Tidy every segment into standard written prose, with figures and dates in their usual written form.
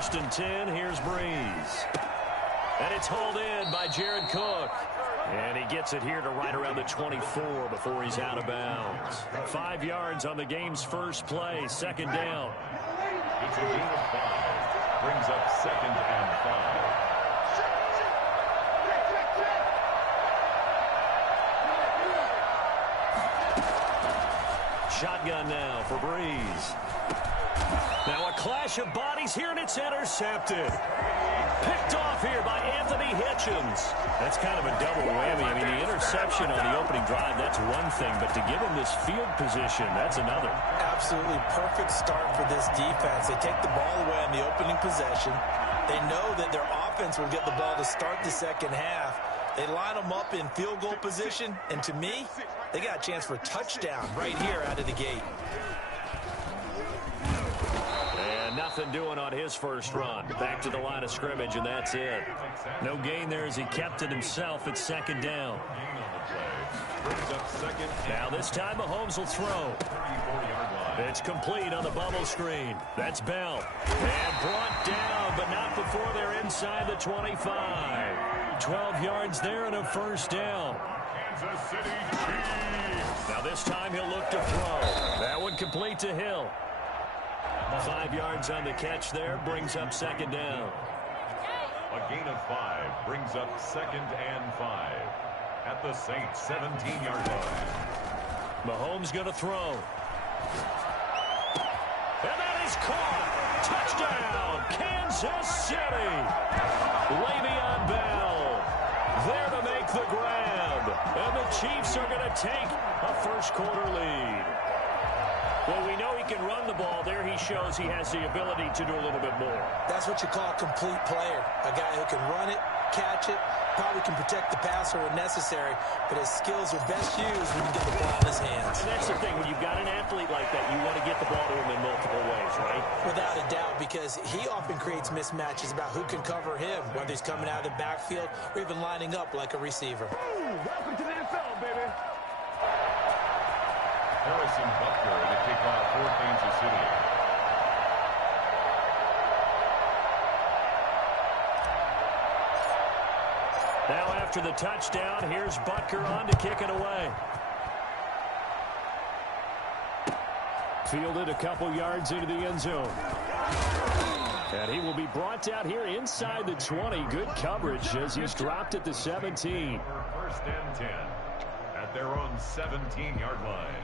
first and 10. Here's Breeze. And it's hauled in by Jared Cook. And he gets it here to right around the 24 before he's out of bounds. 5 yards on the game's first play. Second down. It's a gain of 5. Brings up second and 5. Shotgun now for Breeze. Now a clash of bodies here, and it's intercepted. Picked off here by Anthony Hitchens. That's kind of a double whammy. I mean, the interception on the opening drive, that's one thing, but to give him this field position, that's another. Absolutely perfect start for this defense. They take the ball away on the opening possession. They know that their offense will get the ball to start the second half. They line them up in field goal position, and to me, they got a chance for a touchdown right here out of the gate. And nothing doing on his first run. Back to the line of scrimmage, and that's it. No gain there as he kept it himself at second down. Now this time Mahomes will throw. It's complete on the bubble screen. That's Bell. And brought down, but not before they're inside the 25. 12 yards there and a first down. Kansas City Chiefs. Now this time he'll look to throw. That one complete to Hill. 5 yards on the catch there, brings up second down. A gain of 5 brings up second and 5 at the Saints 17-yard line. Mahomes going to throw. And that is caught. Touchdown, Kansas City. Le'Veon Bell there to make the grab. And the Chiefs are going to take a first-quarter lead. Well, we know he can run the ball. There he shows he has the ability to do a little bit more. That's what you call a complete player. A guy who can run it, catch it, probably can protect the passer when necessary, but his skills are best used when you get the ball in his hands. And that's the thing. When you've got an athlete like that, you want to get the ball to him in multiple ways, right? Without a doubt, because he often creates mismatches about who can cover him, whether he's coming out of the backfield or even lining up like a receiver. Welcome to the NFL, baby. Harrison Butker to kick off for Kansas City. Now after the touchdown, here's Butker on to kick it away. Fielded a couple yards into the end zone. And he will be brought down here inside the 20. Good coverage as he's dropped at the 17. First and 10 at their own 17-yard line.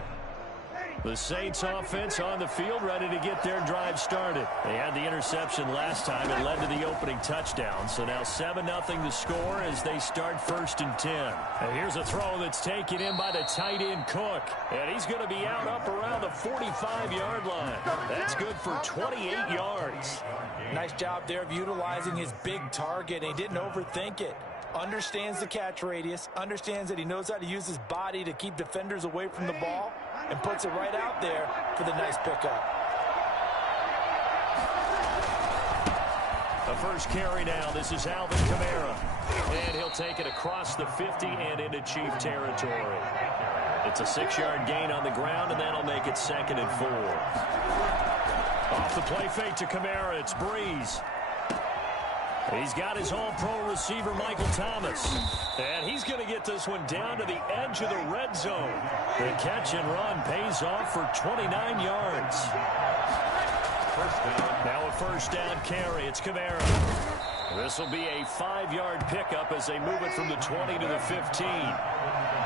The Saints offense on the field, ready to get their drive started. They had the interception last time. It led to the opening touchdown. So now 7-0 the score as they start first and 10. And here's a throw that's taken in by the tight end Cook. And he's going to be out up around the 45-yard line. That's good for 28 yards. Nice job there of utilizing his big target. He didn't overthink it. Understands the catch radius, understands that he knows how to use his body to keep defenders away from the ball, and puts it right out there for the nice pickup. The first carry now. This is Alvin Kamara. And he'll take it across the 50 and into Chief territory. It's a 6-yard gain on the ground, and that'll make it second and 4. Off the play fake to Kamara, it's Breeze. He's got his all-pro receiver, Michael Thomas. And he's going to get this one down to the edge of the red zone. The catch and run pays off for 29 yards. First down. Now a first down carry. It's Kamara. This will be a 5-yard pickup as they move it from the 20 to the 15.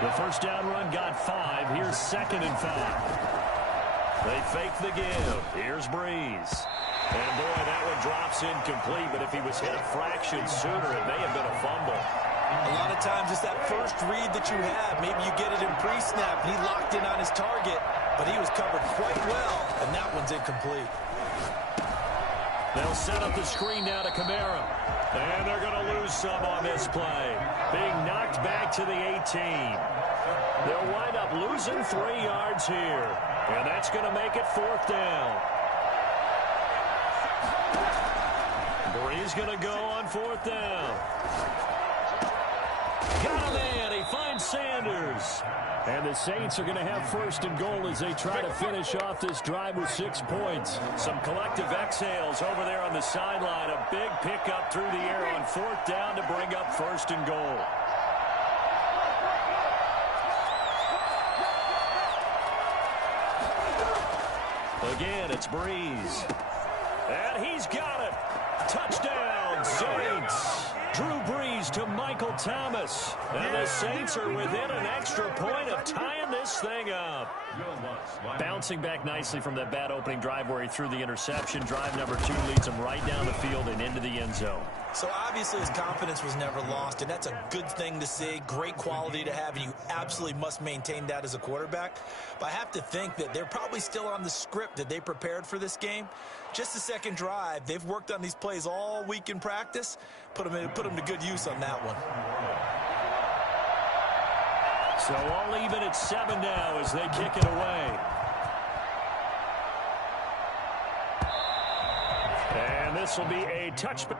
The first down run got 5. Here's second and 5. They fake the give. Here's Breeze. And boy, that one drops incomplete, but if he was hit a fraction sooner, it may have been a fumble. A lot of times it's that first read that you have. Maybe you get it in pre-snap, and he locked in on his target, but he was covered quite well, and that one's incomplete. They'll set up the screen now to Kamara. And they're going to lose some on this play. Being knocked back to the 18. They'll wind up losing 3 yards here. And that's going to make it fourth down. Breeze going to go on fourth down. Got a man. He finds Sanders. And the Saints are going to have first and goal as they try to finish off this drive with 6 points. Some collective exhales over there on the sideline. A big pickup through the air on 4th down to bring up first and goal. Again, it's Breeze. And he's got it. Touchdown, Saints. Drew Brees to Michael Thomas. And the Saints are within an extra point of tying this thing up. Bouncing back nicely from that bad opening drive where he threw the interception. Drive number 2 leads him right down the field and into the end zone. So obviously his confidence was never lost, and that's a good thing to see. Great quality to have, and you absolutely must maintain that as a quarterback. But I have to think that they're probably still on the script that they prepared for this game. Just the second drive. They've worked on these plays all week in practice. Put them to good use on that one. So all even at 7 now as they kick it away. And this will be a touchback.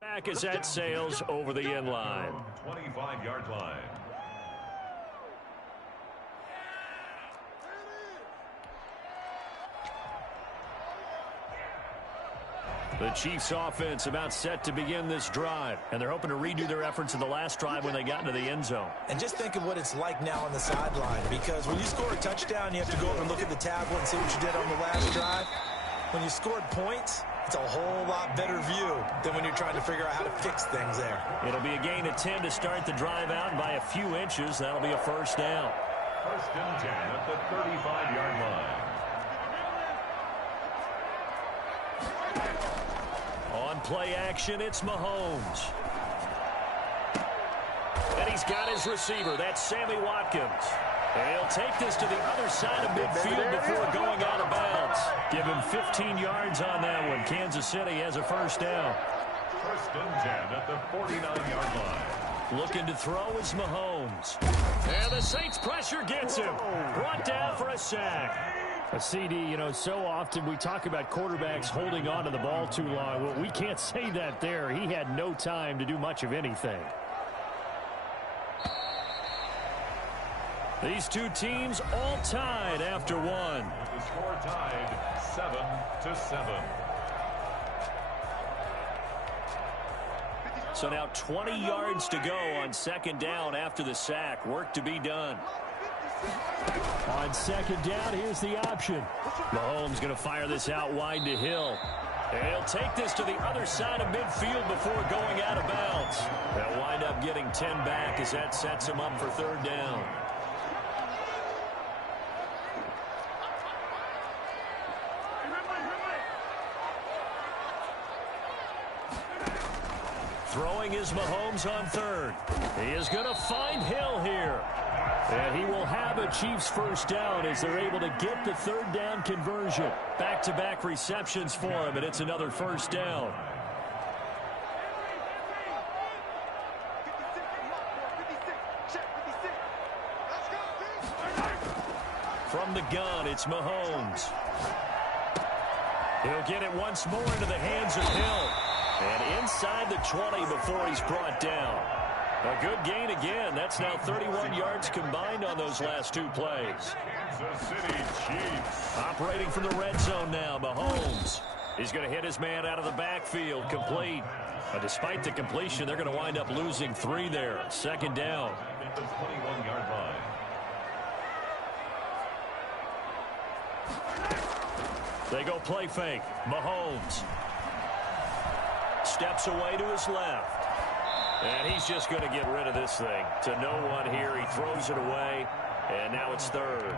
Back as that sails over the end line. 25-yard line. The Chiefs offense about set to begin this drive, and they're hoping to redo their efforts in the last drive when they got into the end zone. And just think of what it's like now on the sideline, because when you score a touchdown, you have to go over and look at the tablet and see what you did on the last drive. When you scored points, it's a whole lot better view than when you're trying to figure out how to fix things there. It'll be a gain of 10 to start the drive out, and by a few inches, that'll be a first down. First and 10 at the 35-yard line. On play action, it's Mahomes. And he's got his receiver. That's Sammy Watkins. And he'll take this to the other side of midfield before going out of bounds. Give him 15 yards on that one. Kansas City has a first down. First and 10 at the 49-yard line. Looking to throw is Mahomes. And the Saints pressure gets him. Brought down for a sack. A CD, you know, so often we talk about quarterbacks holding on to the ball too long. Well, we can't say that there. He had no time to do much of anything. These two teams all tied after one. The score tied 7-7. So now 20 yards to go on second down after the sack. Work to be done. On second down, here's the option. Mahomes going to fire this out wide to Hill. And he'll take this to the other side of midfield before going out of bounds. They'll wind up getting 10 back as that sets him up for third down. Throwing is Mahomes on third. He is going to find Hill here. And he will have a Chiefs first down as they're able to get the third down conversion. Back-to-back receptions for him, and it's another first down. From the gun, it's Mahomes. He'll get it once more into the hands of Hill. And inside the 20 before he's brought down. A good gain again. That's now 31 yards combined on those last two plays. Kansas City Chiefs. Operating from the red zone now, Mahomes. He's going to hit his man out of the backfield, complete. But despite the completion, they're going to wind up losing 3 there. Second down. At the 21-yard line. They go play fake. Mahomes steps away to his left. And he's just going to get rid of this thing. To no one here. He throws it away. And now it's third.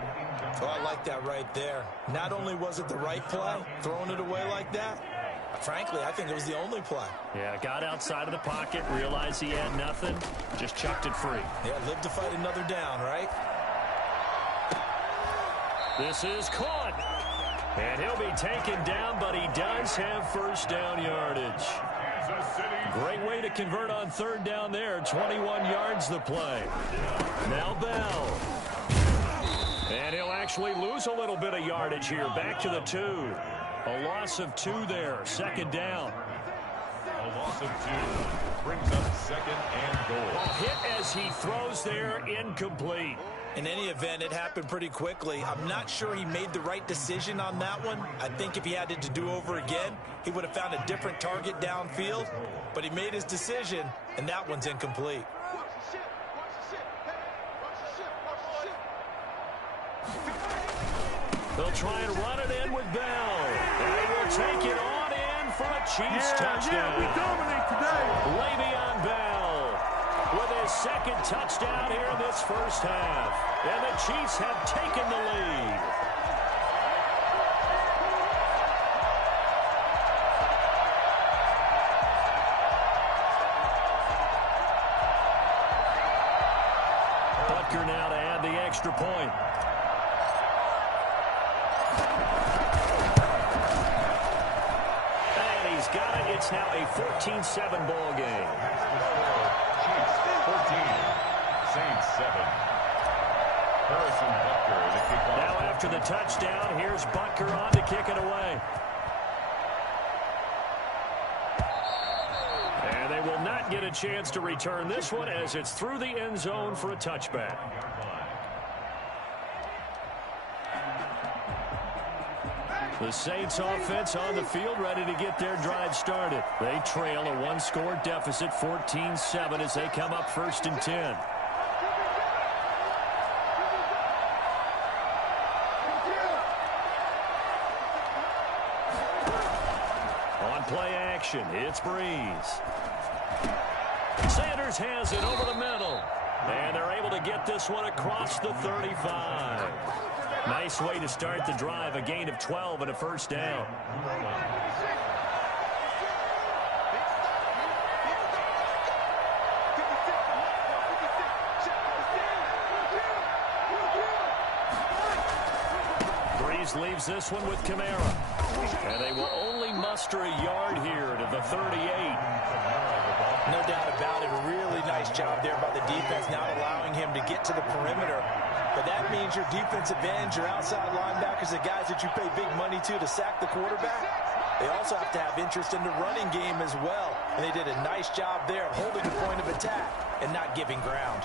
Oh, I like that right there. Not only was it the right play, throwing it away like that, frankly, I think it was the only play. Yeah, got outside of the pocket, realized he had nothing, just chucked it free. Yeah, live to fight another down, right? This is caught. And he'll be taken down, but he does have first down yardage. Great way to convert on third down there. 21 yards the play. Now Bell. And he'll actually lose a little bit of yardage here. Back to the 2. A loss of 2 there. Second down. A loss of 2 brings up second and goal. A hit as he throws there, incomplete. In any event, it happened pretty quickly. I'm not sure he made the right decision on that one. I think if he had it to do over again, he would have found a different target downfield. But he made his decision, and that one's incomplete. They'll try and run it in with Bell. And he will take it on in for a Chiefs touchdown. Yeah, we dominate today. Le'Veon Bell with his second touchdown here in this first half. And the Chiefs have taken the lead. Butker now to add the extra point. And he's got it. It's now a 14-7 ball game. Chiefs 14, Saints 7. Harrison Butker, the kickoff. Now after the touchdown, here's Butker on to kick it away. And they will not get a chance to return this one as it's through the end zone for a touchback. The Saints offense on the field ready to get their drive started. They trail a one-score deficit, 14-7, as they come up 1st and 10. On play action, it's Breeze. Sanders has it over the middle. And they're able to get this one across the 35. Nice way to start the drive, a gain of 12 and a first down. Breeze leaves this one with Kamara. And they will only muster a yard here to the 38. No doubt about it. A really nice job there by the defense, not allowing him to get to the perimeter. But that means your defensive ends, your outside linebackers, the guys that you pay big money to sack the quarterback, they also have to have interest in the running game as well. And they did a nice job there of holding the point of attack and not giving ground.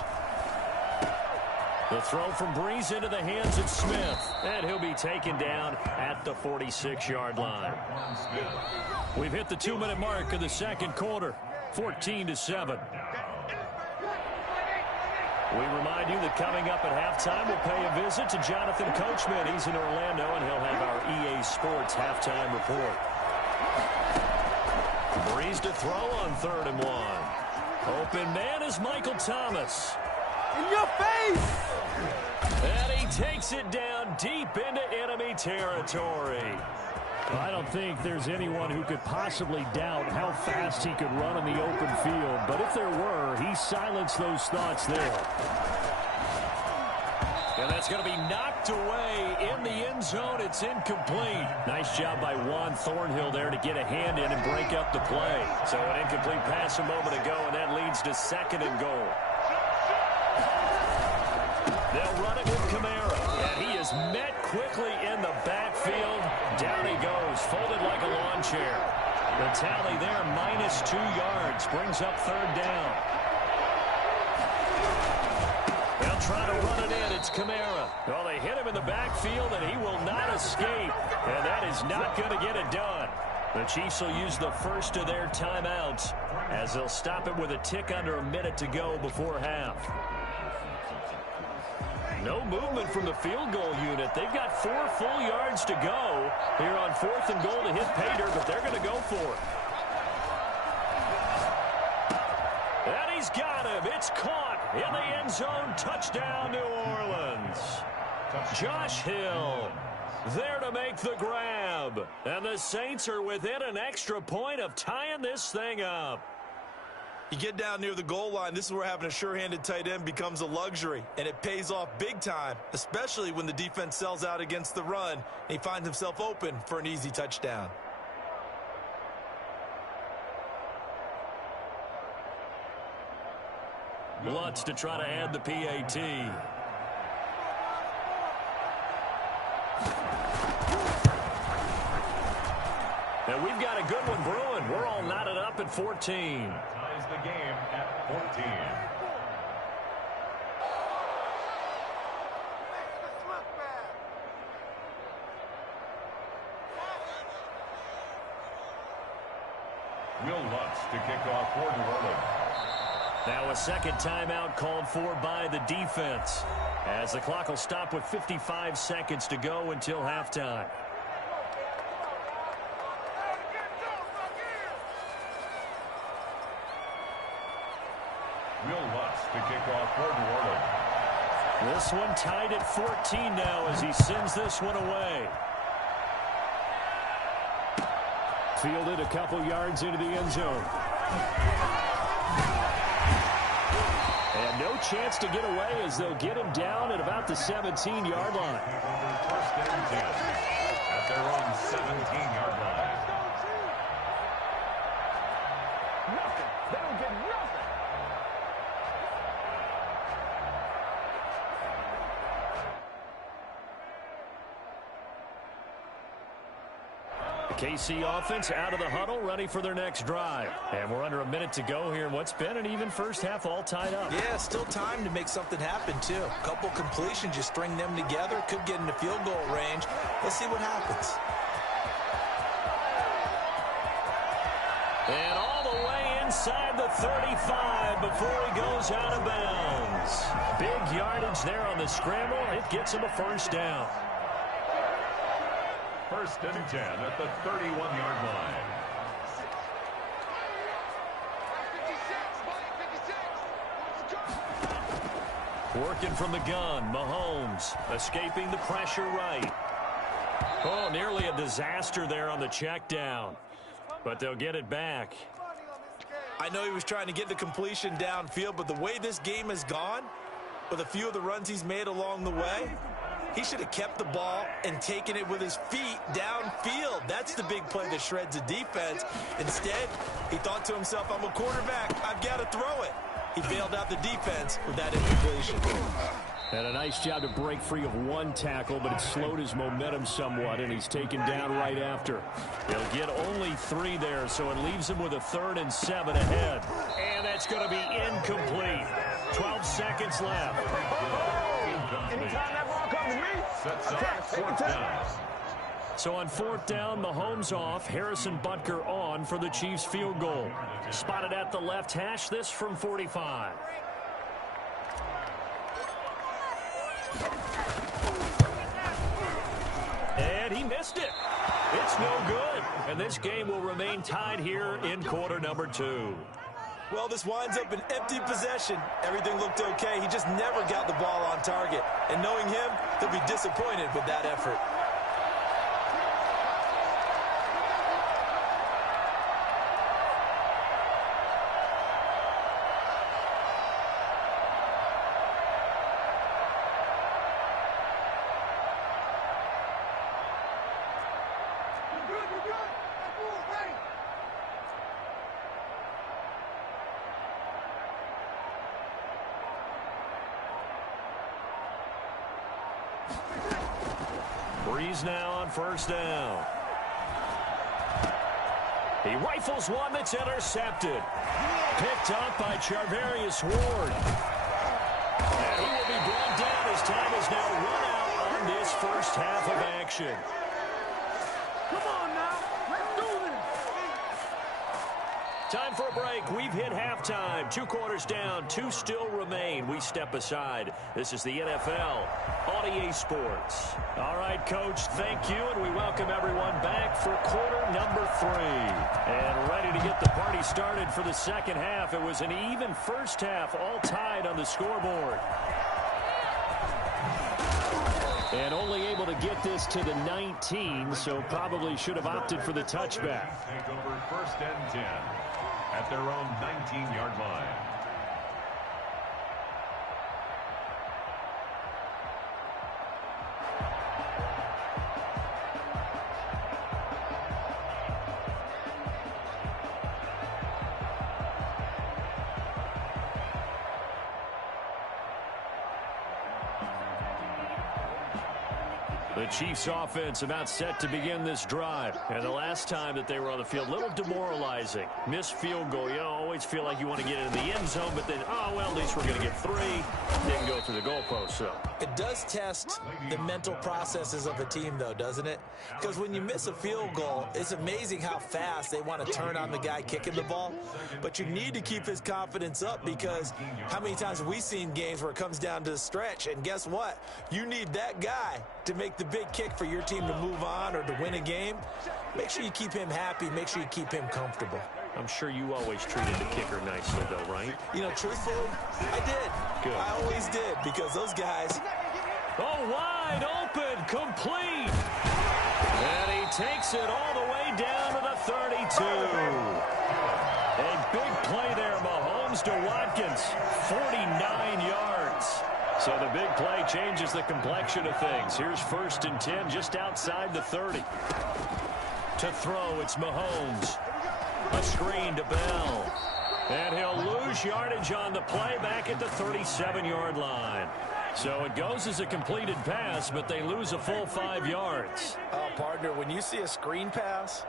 The throw from Breeze into the hands of Smith. And he'll be taken down at the 46-yard line. We've hit the 2-minute mark of the second quarter. 14-7. We remind you that coming up at halftime, we'll pay a visit to Jonathan Coachman. He's in Orlando, and he'll have our EA Sports halftime report. Breeze to throw on 3rd and 1. Open man is Michael Thomas. In your face! And he takes it down deep into enemy territory. I don't think there's anyone who could possibly doubt how fast he could run in the open field. But if there were, he silenced those thoughts there. And that's going to be knocked away in the end zone. It's incomplete. Nice job by Juan Thornhill there to get a hand in and break up the play. So an incomplete pass a moment ago, and that leads to 2nd and goal. They'll run it with Kamara. And he is met quickly in the backfield. Down he goes, folded like a lawn chair. The tally there, -2 yards, brings up 3rd down. They'll try to run it in. It's Kamara. Well, they hit him in the backfield, and he will not escape. And that is not going to get it done. The Chiefs will use the first of their timeouts as they'll stop it with a tick under a minute to go before half. No movement from the field goal unit. They've got 4 full yards to go here on 4th and goal to hit Pater, but they're going to go for it. And he's got him. It's caught in the end zone. Touchdown, New Orleans. Josh Hill there to make the grab. And the Saints are within an extra point of tying this thing up. You get down near the goal line, this is where having a sure-handed tight end becomes a luxury, and it pays off big time, especially when the defense sells out against the run, and he finds himself open for an easy touchdown. Lutz to try to add the PAT. And we've got a good one brewing. We're all knotted up at 14. Ties the game at 14. Will Lutz to kick off for New Orleans. Now a second timeout called for by the defense, as the clock will stop with 55 seconds to go until halftime. Will Lutz to kick off for New Orleans. This one tied at 14 now as he sends this one away. Fielded a couple yards into the end zone. And no chance to get away as they'll get him down at about the 17-yard line. First and 10 at their own 17-yard line. Nothing. They don't get nothing. The KC offense out of the huddle, ready for their next drive. And we're under a minute to go here in what's been an even first half, all tied up. Yeah, still time to make something happen, too. A couple completions, you string them together, could get into field goal range. Let's see what happens. And all the way inside the 35 before he goes out of bounds. Big yardage there on the scramble. It gets him a first down. First and 10 at the 31-yard line. Working from the gun, Mahomes escaping the pressure right. Oh, nearly a disaster there on the check down. But they'll get it back. I know he was trying to get the completion downfield, but the way this game has gone, with a few of the runs he's made along the way, he should have kept the ball and taken it with his feet downfield. That's the big play that shreds the defense. Instead, he thought to himself, I'm a quarterback. I've got to throw it. He bailed out the defense with that incompletion. And a nice job to break free of one tackle, but it slowed his momentum somewhat, and he's taken down right after. He'll get only 3 there, so it leaves him with a 3rd and 7 ahead. And that's going to be incomplete. 12 seconds left. Anytime that ball comes to me, Sets I up try to take fourth it to down. So on 4th down, Mahomes off, Harrison Butker on for the Chiefs field goal. Spotted at the left hash, this from 45. And he missed it. It's no good. And this game will remain tied here in quarter number 2. Well, this winds up an empty possession. Everything looked okay. He just never got the ball on target. And knowing him, he'll be disappointed with that effort. Breeze now on 1st down. He rifles one that's intercepted. Picked up by Charvarius Ward. And he will be brought down as time is now run out on this first half of action. Come on now. Let's do this. Time for a break. We've hit halftime. 2 quarters down. 2 still remain. We step aside. This is the NFL on EA Sports. All right, Coach, thank you, and we welcome everyone back for quarter number 3. And ready to get the party started for the second half. It was an even first half, all tied on the scoreboard. And only able to get this to the 19, so probably should have opted for the touchback. Take over 1st and 10 at their own 19-yard line. The Chiefs offense about set to begin this drive. And the last time that they were on the field, a little demoralizing. Missed field goal. You always feel like you want to get into the end zone, but then, oh, well, at least we're going to get 3. Didn't go through the goalpost, so. It does test the mental processes of a team, though, doesn't it? Because when you miss a field goal, it's amazing how fast they want to turn on the guy kicking the ball. But you need to keep his confidence up, because how many times have we seen games where it comes down to the stretch, and guess what? You need that guy to make the big kick for your team to move on or to win a game. Make sure you keep him happy. Make sure you keep him comfortable. I'm sure you always treated the kicker nicely, though, right? You know, truthfully, I did. Good. I always did, because those guys... Oh, wide open, complete. And he takes it all the way down to the 32. A big play there, Mahomes to Watkins, 49 yards. So the big play changes the complexion of things. Here's 1st and 10 just outside the 30. To throw, it's Mahomes. A screen to Bell. And he'll lose yardage on the play back at the 37-yard line. So it goes as a completed pass, but they lose a full 5 yards. Oh, partner, when you see a screen pass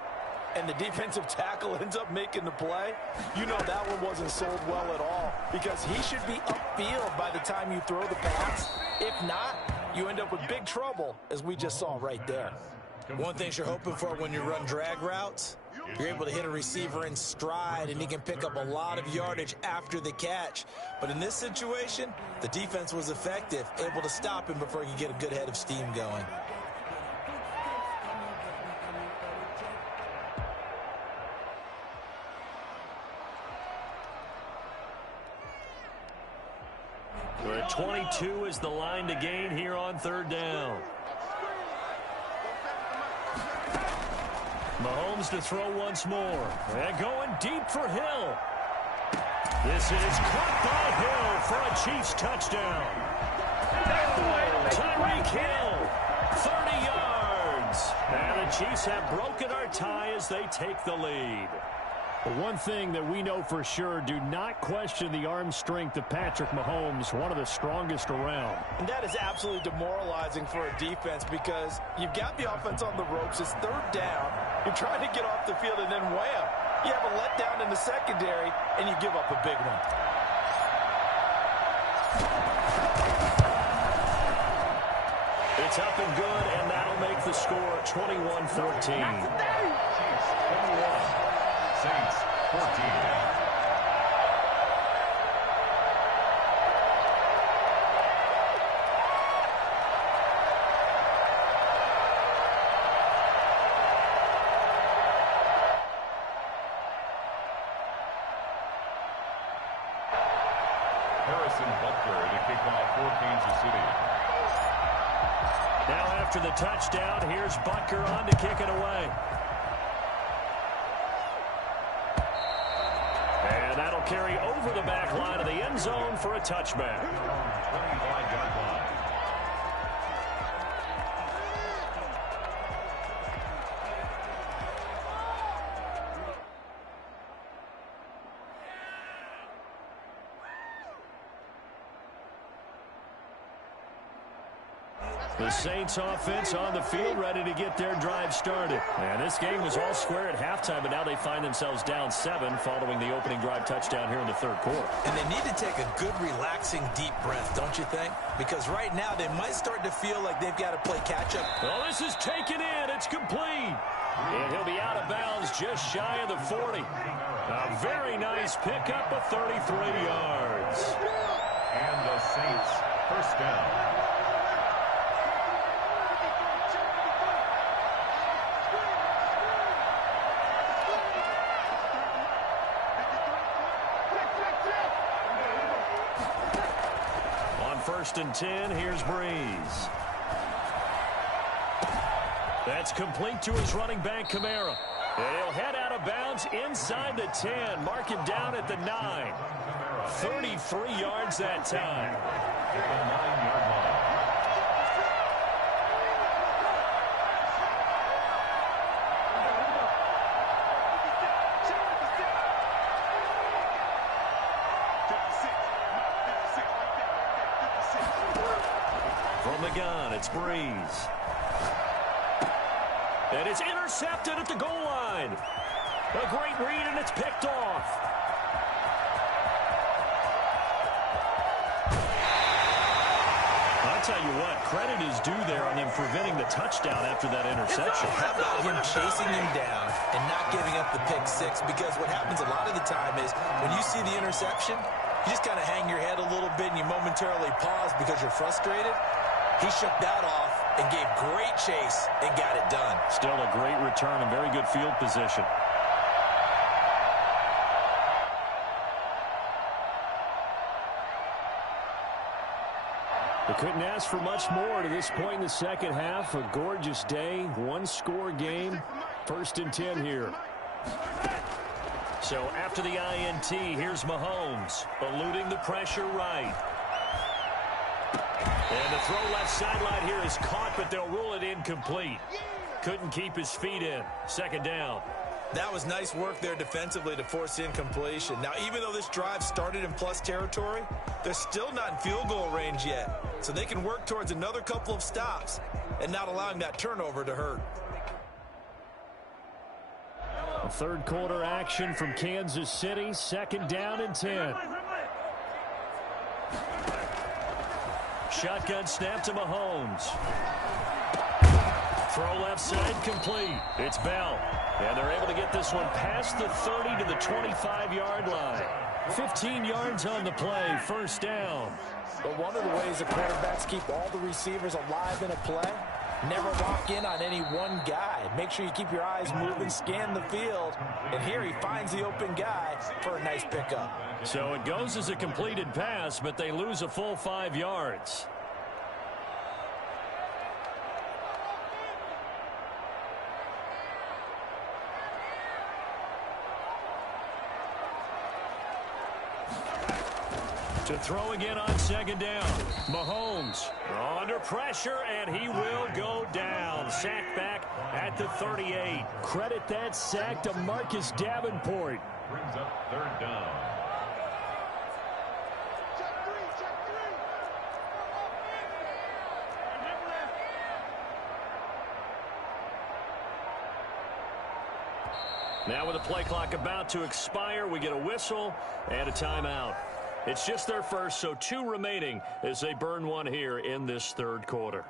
and the defensive tackle ends up making the play, you know that one wasn't sold well at all, because he should be upfield by the time you throw the pass. If not, you end up with big trouble, as we just saw right there. One thing you're hoping for when you run drag routes, you're able to hit a receiver in stride, and he can pick up a lot of yardage after the catch. But in this situation, the defense was effective, able to stop him before he could get a good head of steam going. We're at 22 is the line to gain here on 3rd down. Mahomes to throw once more. And going deep for Hill. This is caught by Hill for a Chiefs touchdown. Tyreek Hill, 30 yards. And the Chiefs have broken our tie as they take the lead. But one thing that we know for sure, do not question the arm strength of Patrick Mahomes, one of the strongest around. And that is absolutely demoralizing for a defense, because you've got the offense on the ropes. It's 3rd down. You're trying to get off the field, and then wham, you have a letdown in the secondary, and you give up a big one. It's up and good, and that'll make the score 21-14. Saints 14. Harrison Butker to kick off for Kansas City. Now after the touchdown, here's Butker on to kick it away. And that'll carry over the back line of the end zone for a touchback. 25-yard line. The Saints offense on the field, ready to get their drive started. And this game was all square at halftime, but now they find themselves down 7 following the opening drive touchdown here in the 3rd quarter. And they need to take a good, relaxing, deep breath, don't you think? Because right now they might start to feel like they've got to play catch-up. Well, this is taken in. It's complete. And he'll be out of bounds just shy of the 40. A very nice pickup of 33 yards. And the Saints first down. On 1st and 10, here's Breeze. That's complete to his running back, Kamara. And he'll head out of bounds inside the 10. Mark him down at the 9. 33 yards that time. At the 9-yard line. From the gun, it's Breeze. And it's intercepted at the goal line. A great read, and it's picked off. I'll tell you what, credit is due there on him preventing the touchdown after that interception. How about him chasing him down and not giving up the pick six? Because what happens a lot of the time is when you see the interception, you just kind of hang your head a little bit and you momentarily pause because you're frustrated. He shook that off and gave great chase and got it done. Still a great return and very good field position. They couldn't ask for much more to this point in the second half. A gorgeous day, one-score game. 1st and 10 here. So after the INT, here's Mahomes, eluding the pressure right. And the throw left sideline here is caught, but they'll rule it incomplete. Couldn't keep his feet in. 2nd down. That was nice work there defensively to force incompletion. Now, even though this drive started in plus territory, they're still not in field goal range yet. So they can work towards another couple of stops and not allowing that turnover to hurt. A third quarter action from Kansas City. 2nd down and 10. Shotgun snap to Mahomes. Throw left side complete. It's Bell. And they're able to get this one past the 30 to the 25-yard line. 15 yards on the play. 1st down. But one of the ways the quarterbacks keep all the receivers alive in a play, never lock in on any one guy. Make sure you keep your eyes moving, scan the field. And here he finds the open guy for a nice pickup. So it goes as a completed pass, but they lose a full 5 yards. To throw again on 2nd down. Mahomes under pressure, and he will go down. Sacked back at the 38. Credit that sack to Marcus Davenport. Brings up 3rd down. Now with the play clock about to expire, we get a whistle and a timeout. It's just their first, so 2 remaining as they burn one here in this 3rd quarter.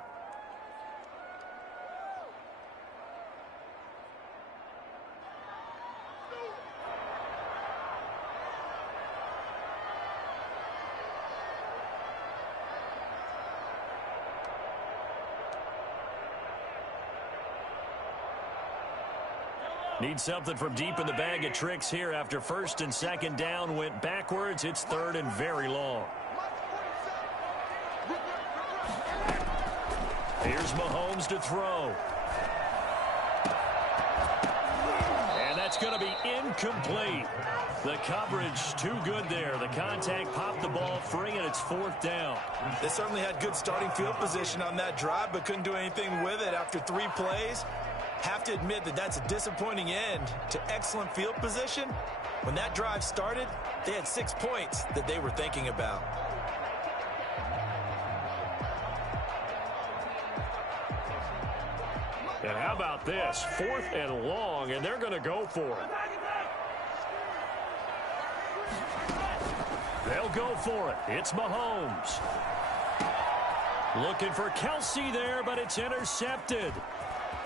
Need something from deep in the bag of tricks here after 1st and 2nd down went backwards. It's 3rd and very long. Here's Mahomes to throw. And that's going to be incomplete. The coverage too good there. The contact popped the ball free, and it's 4th down. They certainly had good starting field position on that drive, but couldn't do anything with it after 3 plays. Have to admit that that's a disappointing end to excellent field position. When that drive started, they had 6 points that they were thinking about. And how about this? 4th and long, and they're going to go for it. They'll go for it. It's Mahomes. Looking for Kelsey there, but it's intercepted.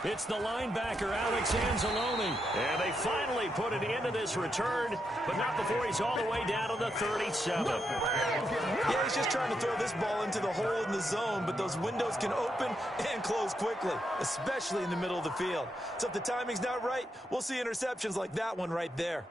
It's the linebacker, Alex Anzalone. And they finally put an end to this return, but not before he's all the way down to the 37. Yeah, he's just trying to throw this ball into the hole in the zone, but those windows can open and close quickly, especially in the middle of the field. So if the timing's not right, we'll see interceptions like that one right there.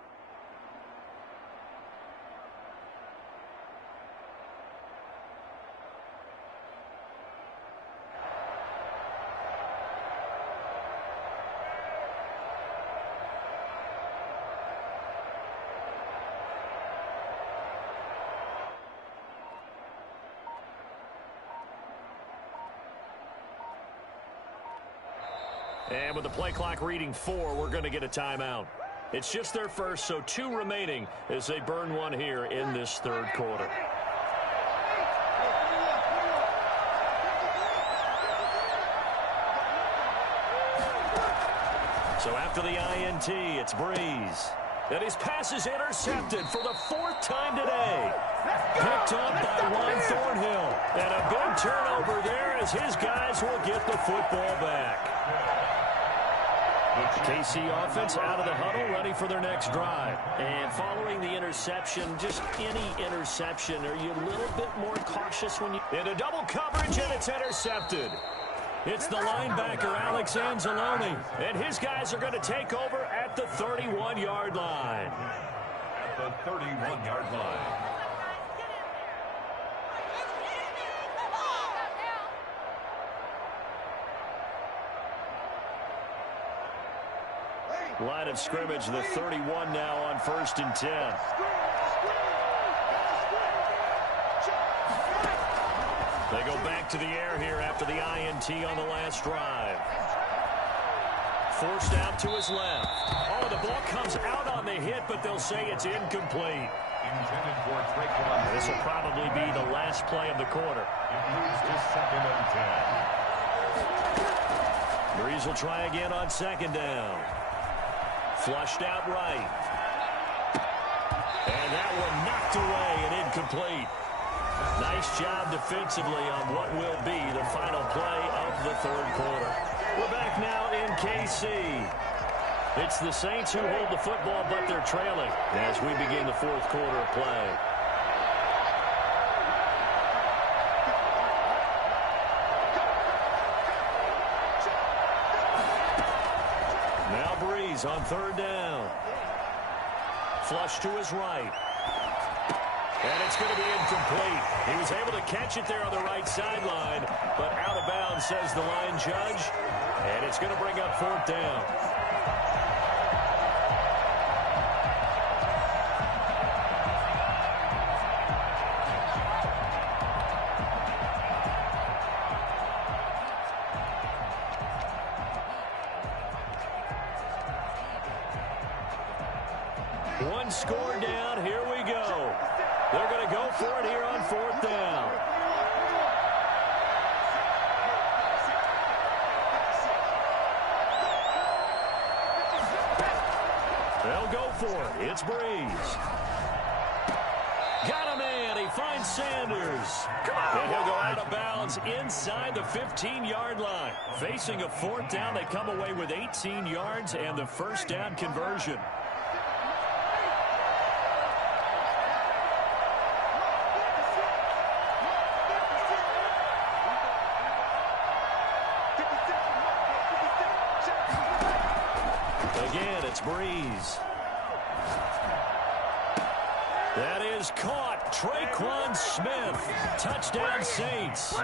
And with the play clock reading 4, we're going to get a timeout. It's just their first, so 2 remaining as they burn one here in this 3rd quarter. So after the INT, it's Breeze. And his pass is intercepted for the 4th time today. Picked up by Juan Thornhill. And a big turnover there as his guys will get the football back. KC offense out of the huddle, ready for their next drive. And following the interception, just any interception, are you a little bit more cautious when you... Into double coverage, and it's intercepted. It's the linebacker, Alex Anzalone. And his guys are going to take over at the 31-yard line. At the 31-yard line. Line of scrimmage, the 31 now on 1st and 10. They go back to the air here after the INT on the last drive. Forced out to his left. Oh, the ball comes out on the hit, but they'll say it's incomplete. Intended for Traquan. This will probably be the last play of the quarter. It moves to 2nd and 10. Breeze will try again on 2nd down. Flushed out right. And that one knocked away and incomplete. Nice job defensively on what will be the final play of the 3rd quarter. We're back now in KC. It's the Saints who hold the football, but they're trailing as we begin the 4th quarter of play. Now Breeze on 3rd down. Flush to his right. And it's going to be incomplete. He was able to catch it there on the right sideline, but out of bounds, says the line judge. And it's going to bring up 4th down. One score down. Here we go. They're going to go for it here on 4th down. They'll go for it. It's Breeze. Got a man. He finds Sanders. And he'll go out of bounds inside the 15-yard line. Facing a 4th down, they come away with 18 yards and the 1st down conversion. Again, it's Breeze. That is caught. Traquan Smith. Touchdown, Saints.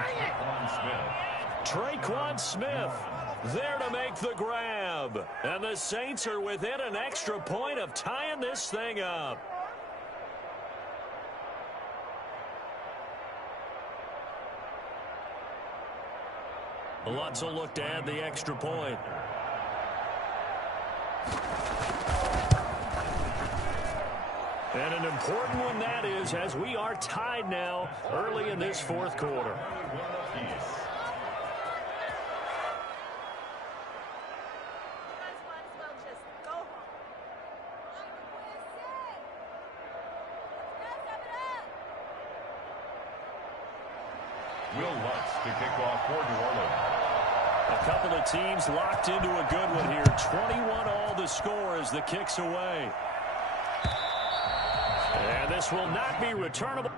Traquan Smith there to make the grab. And the Saints are within an extra point of tying this thing up. Lutz will look to add the extra point. And an important one that is, as we are tied now early in this 4th quarter. Will Lutz to kick off for New Orleans. A couple of teams locked into a good one here. 21 all the score as the kick's away. And this will not be returnable.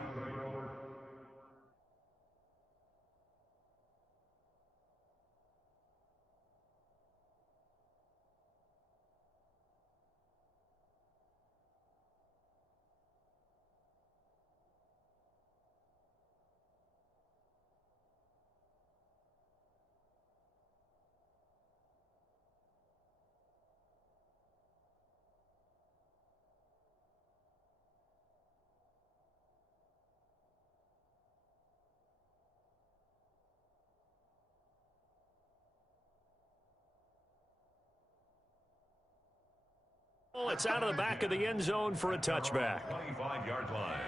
It's out of the back of the end zone for a touchback. 25-yard line.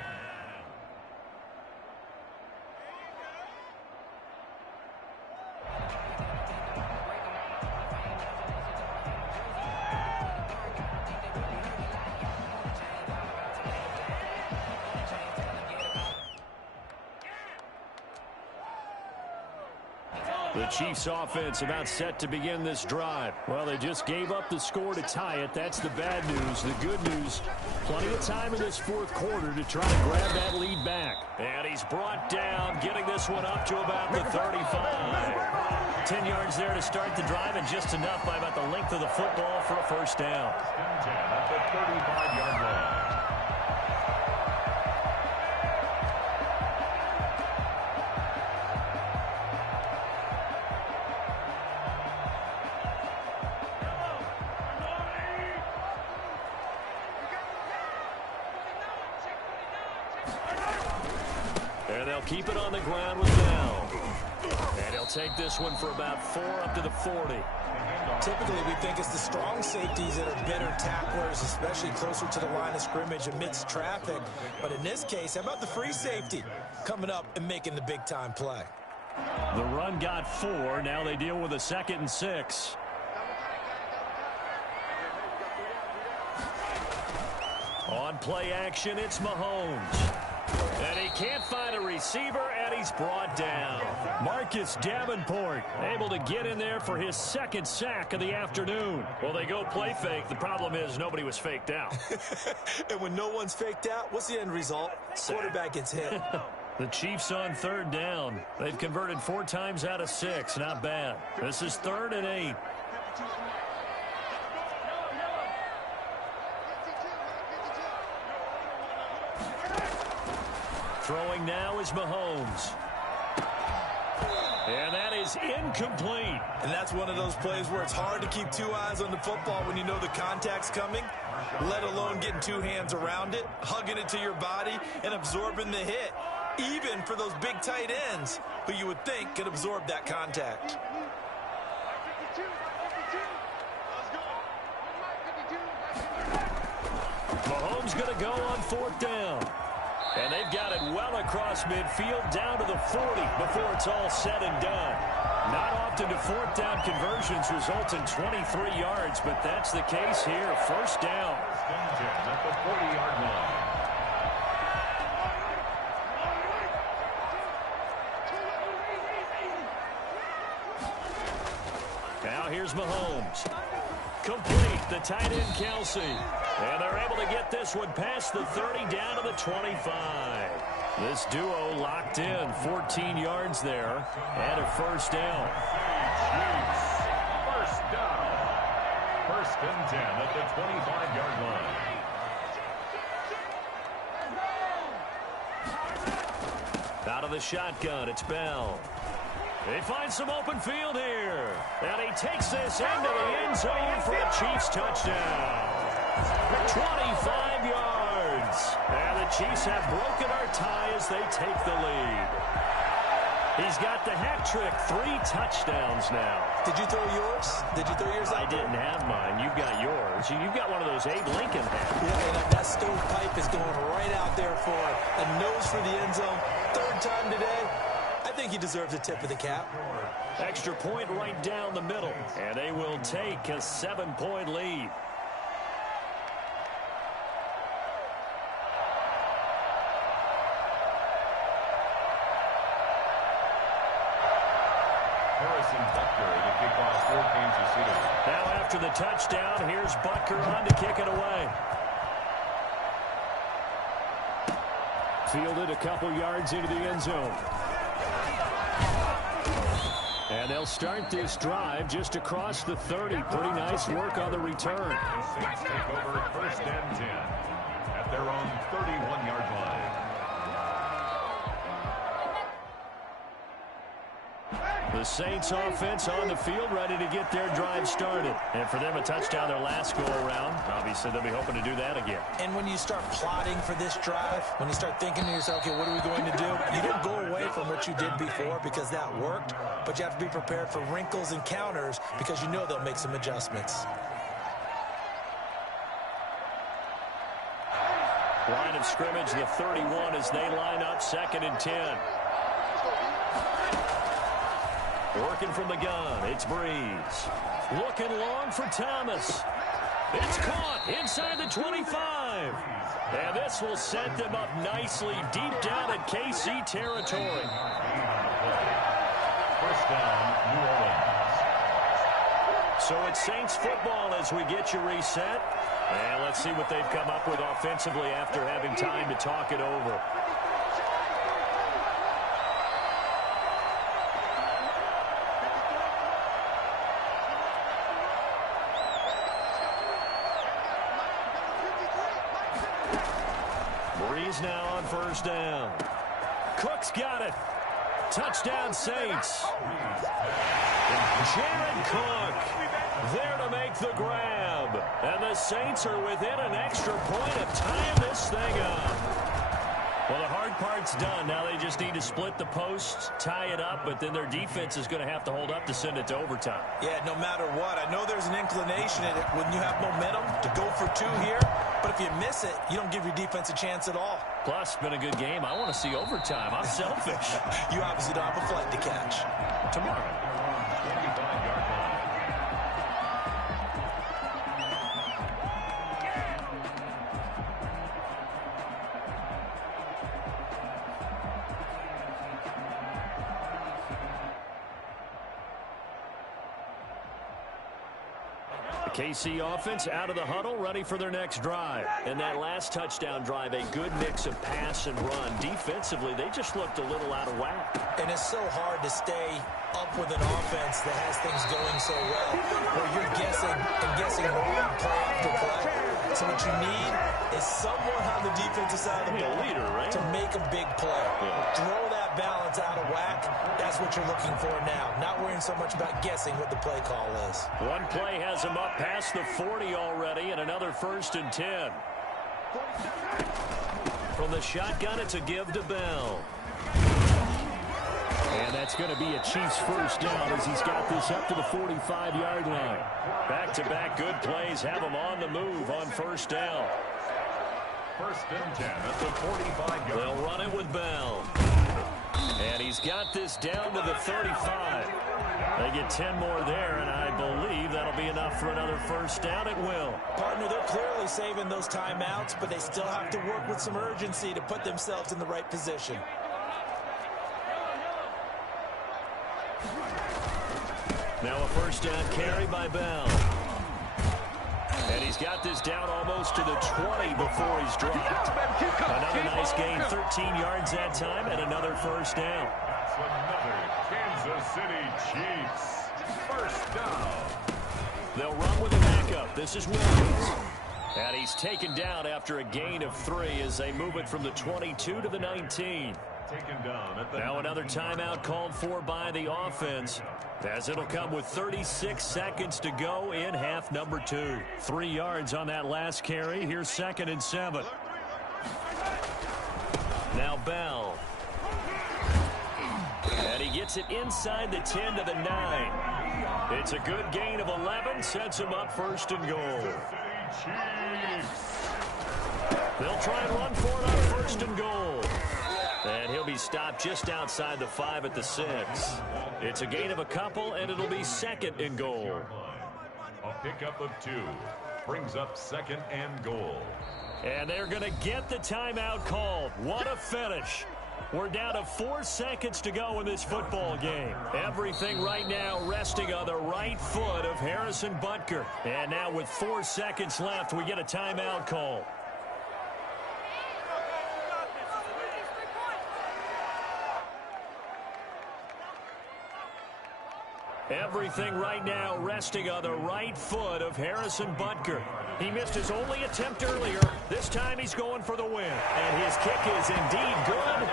The Chiefs offense about set to begin this drive. Well, they just gave up the score to tie it. That's the bad news. The good news, plenty of time in this fourth quarter to try to grab that lead back. And he's brought down, getting this one up to about the 35. 10 yards there to start the drive, and just enough by about the length of the football for a first down. 10 at the 35-yard line. Keep it on the ground with Bell. And he'll take this one for about 4 up to the 40. Typically, we think it's the strong safeties that are better tacklers, especially closer to the line of scrimmage amidst traffic. But in this case, how about the free safety coming up and making the big-time play? The run got 4. Now they deal with a 2nd and 6. On play action, it's Mahomes. And he can't find a receiver, and he's brought down. Marcus Davenport able to get in there for his 2nd sack of the afternoon. Well, they go play fake. The problem is nobody was faked out. And when no one's faked out, what's the end result? Quarterback gets hit. The Chiefs on 3rd down. They've converted 4 times out of 6. Not bad. This is 3rd and 8. Throwing now is Mahomes. And that is incomplete. And that's one of those plays where it's hard to keep 2 eyes on the football when you know the contact's coming, let alone getting 2 hands around it, hugging it to your body, and absorbing the hit, even for those big tight ends who you would think could absorb that contact. Mahomes going to go on 4th down. And they've got it well across midfield down to the 40 before it's all said and done. Not often do 4th down conversions result in 23 yards, but that's the case here. First down. At the 40-yard line. Now here's Mahomes. Complete, the tight end Kelsey. And they're able to get this one past the 30 down to the 25. This duo locked in, 14 yards there, and a first down. First down. 1st and 10 at the 25-yard line. Out of the shotgun, it's Bell. They find some open field here. And he takes this into the end zone for a Chiefs touchdown. 25 yards. And the Chiefs have broken our tie as they take the lead. He's got the hat trick, 3 touchdowns now. Did you throw yours? Did you throw yours out? I didn't have mine. You've got yours. You've got one of those Abe Lincoln hats. Yeah, and that stovepipe is going right out there for a nose for the end zone. 3rd time today. I think he deserves a tip of the cap. Extra point right down the middle. And they will take a 7-point lead. Harrison Butker to kick off for Kansas City. Now after the touchdown, here's Butker on to kick it away. Fielded a couple yards into the end zone. And they'll start this drive just across the 30. Pretty nice work on the return. The Saints take over 1st and 10 at their own 31-yard line. The Saints offense on the field, ready to get their drive started. And for them, a touchdown their last go-around. Obviously, they'll be hoping to do that again. And when you start plotting for this drive, when you start thinking to yourself, okay, what are we going to do? You don't go away from what you did before because that worked, but you have to be prepared for wrinkles and counters because you know they'll make some adjustments. Line of scrimmage, the 31, as they line up 2nd and 10. Working from the gun, it's Breeze. Looking long for Thomas. It's caught inside the 25. And this will set them up nicely deep down in KC territory. First down, New Orleans. So it's Saints football as we get you reset. And let's see what they've come up with offensively after having time to talk it over. Breeze now on first down. Cook's got it. Touchdown Saints. Jared Cook there to make the grab. And the Saints are within an extra point of tying this thing up. Well, the hard part's done. Now they just need to split the posts, tie it up, but then their defense is going to have to hold up to send it to overtime. Yeah, no matter what. I know there's an inclination in it when you have momentum to go for two here, but if you miss it, you don't give your defense a chance at all. Plus, it's been a good game. I want to see overtime. I'm selfish. You obviously don't have a flight to catch. Tomorrow. 25-yard line. KC offense out of the huddle, ready for their next drive. And that last touchdown drive, a good mix of pass and run. Defensively, they just looked a little out of whack. And it's so hard to stay up with an offense that has things going so well, where you're guessing and guessing wrong play after play. So what you need is someone on the defensive side of the ball leader, right? to make a big play. Yeah. Throw that balance out of whack. That's what you're looking for now. Not worrying so much about guessing what the play call is. One play has him up past the 40 already, and another 1st and 10. From the shotgun, it's a give to Bell. And that's going to be a Chiefs first down as he's got this up to the 45-yard line. Back-to-back good plays have him on the move on first down. 1st and 10 at the 45-yard line. They'll run it with Bell. And he's got this down to the 35. They get 10 more there, and I believe that'll be enough for another first down. It will. Partner, they're clearly saving those timeouts, but they still have to work with some urgency to put themselves in the right position. Now a first down carry by Bell. And he's got this down almost to the 20 before he's dropped. Another nice gain, 13 yards that time, and another first down. That's another Kansas City Chiefs first down. They'll run with the backup. This is Williams. And he's taken down after a gain of 3 as they move it from the 22 to the 19. Taken down at the Now another timeout called for by the offense, as it'll come with 36 seconds to go in half number 2. 3 yards on that last carry. Here's 2nd and 7. Now Bell. And he gets it inside the 10 to the 9. It's a good gain of 11, sets him up 1st and goal. They'll try and run for it on 1st and goal. And he'll be stopped just outside the 5 at the 6. It's a gain of a couple, and it'll be 2nd and goal. A pickup of 2 brings up 2nd and goal. And they're going to get the timeout called. What a finish. We're down to 4 seconds to go in this football game. Everything right now resting on the right foot of Harrison Butker. And now with 4 seconds left, we get a timeout call. Everything right now resting on the right foot of Harrison Butker. He missed his only attempt earlier. This time he's going for the win. And his kick is indeed good.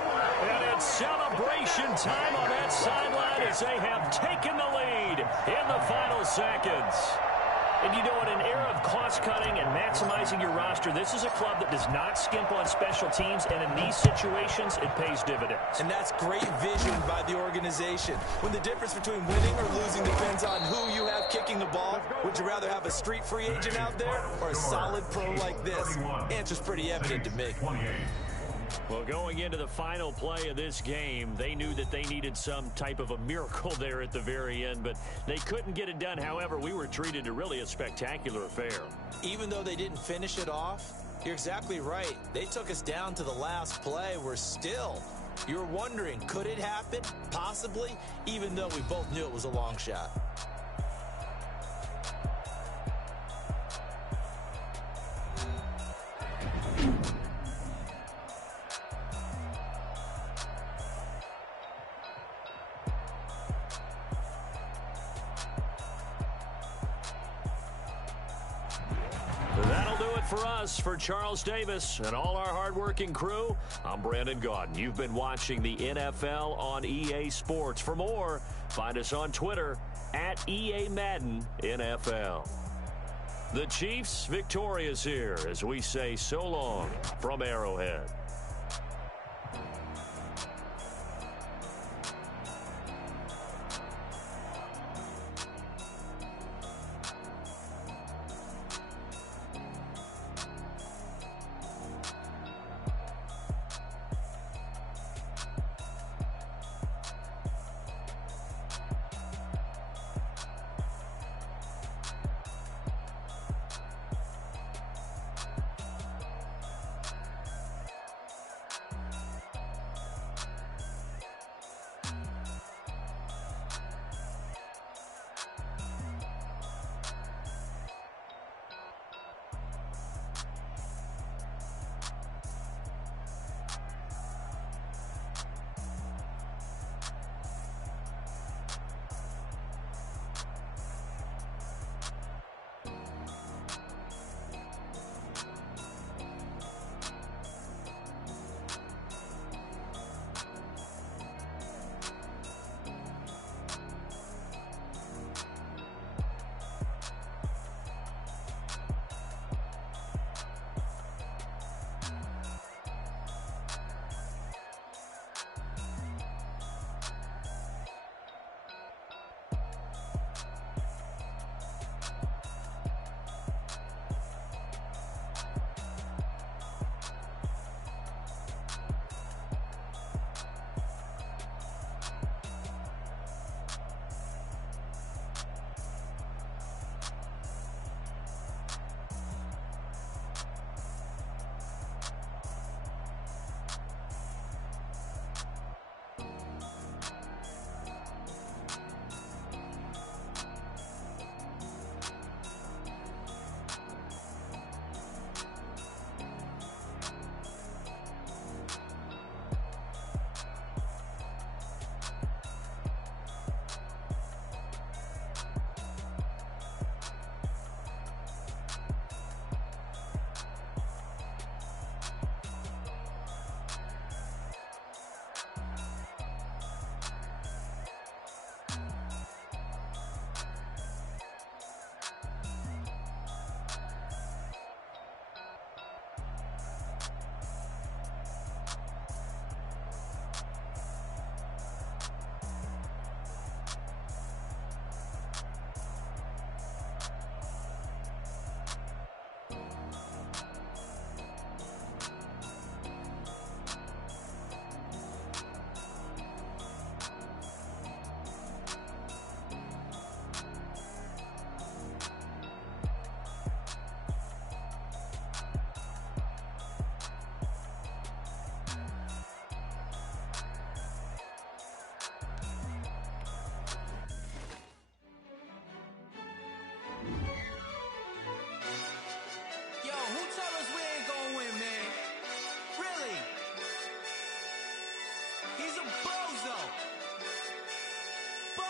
And it's celebration time on that sideline as they have taken the lead in the final seconds. And you know, in an era of cost-cutting and maximizing your roster, this is a club that does not skimp on special teams, and in these situations, it pays dividends. And that's great vision by the organization. When the difference between winning or losing depends on who you have kicking the ball, would you rather have a street free agent out there or a solid pro like this? Answer's pretty evident to me. Well, going into the final play of this game, they knew that they needed some type of a miracle there at the very end, but they couldn't get it done. However, we were treated to really a spectacular affair. Even though they didn't finish it off, you're exactly right. They took us down to the last play. We're still You're wondering, could it happen? Possibly, even though we both knew it was a long shot. That'll do it for us. For Charles Davis and all our hardworking crew, I'm Brandon Gaudin. You've been watching the NFL on EA Sports. For more, find us on Twitter at EA Madden NFL. The Chiefs victorious here as we say so long from Arrowhead.